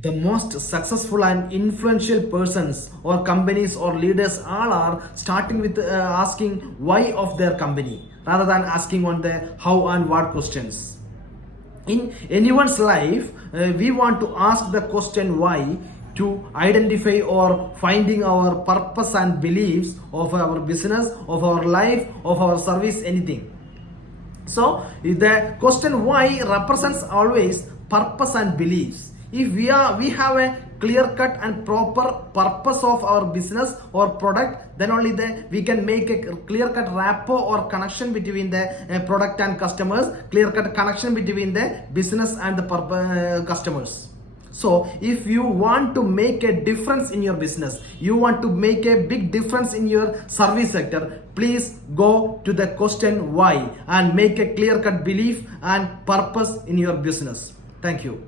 The most successful and influential persons or companies or leaders all are starting with asking why of their company rather than asking on the how and what questions. In anyone's life, we want to ask the question why to identify or finding our purpose and beliefs of our business, of our life, of our service, anything. So the question why represents always purpose and beliefs. If we have a clear cut and proper purpose of our business or product, then only we can make a clear cut rapport or connection between the product and customers, clear cut connection between the business and the customers. So if you want to make a difference in your business, you want to make a big difference in your service sector, please go to the question why and make a clear cut belief and purpose in your business. Thank you.